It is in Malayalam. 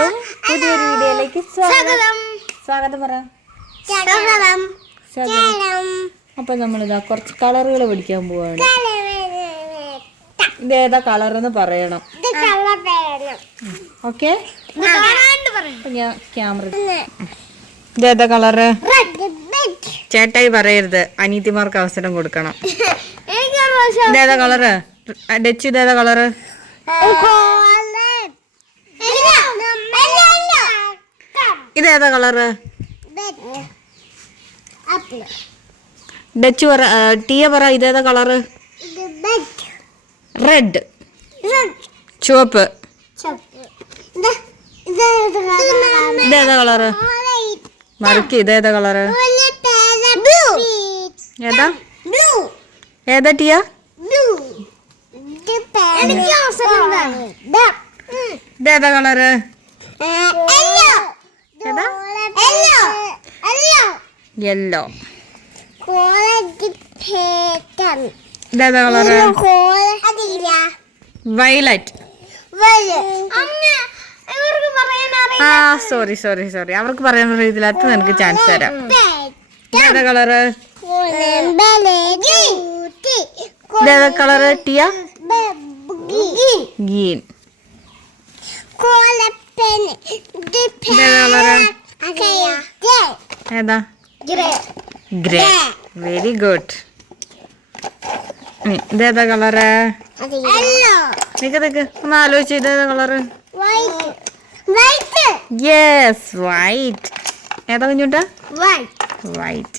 എല്ലാവർക്കും പുതിയൊരു വീഡിയോയിലേക്ക് സ്വാഗതം. സ്വാഗതം. പറ. സ്വാഗതം. അപ്പൊ നമ്മളിതാ കുറച്ച് കളറുകൾ പഠിക്കാൻ പോവാണ്. ഇത് ഏതാ കളർ എന്ന് പറയണം ഓക്കെ? ഞാൻ ക്യാമറ ഇത് ഏതാ കളറ്? ചേട്ടായി പറയരുത്. അനീതിമാർക്ക് അവസരം കൊടുക്കണം. ഇതേതാ കളറ്? ഡച്ച് ഇതേതാ കളറ്? ഇതേതാ കളറ്? ഡച്ച് പറ ടീയ പറ ഇതേതാ കളറ്? റെഡ് ചുവപ്പ്. ഇതേതാ കളറ്? മറുക്കി ഇതേതാ കളറ്? ഏതാ? ഏതാ ടീയ? ഇതേതാ കളറ്? യെല്ലോ. വയലറ്റ്. ആ സോറി സോറി സോറി അവർക്ക് പറയാൻ രീതിയിലത്ത് നിനക്ക് ചാൻസ് തരാം. ഏതാ കളറ്? കളറ് ടിയ? ഗീൻ. ഏതാ? ഗ്രേ വെരി ഗുഡ് ഇതേതാ കളറ്? നിക്ക് നിക്ക്. ഒന്ന് ആലോചിച്ച് ഇതേതാ കളറ്? യെസ് വൈറ്റ് ഏതാ കുഞ്ഞുട്ടാ? വൈറ്റ്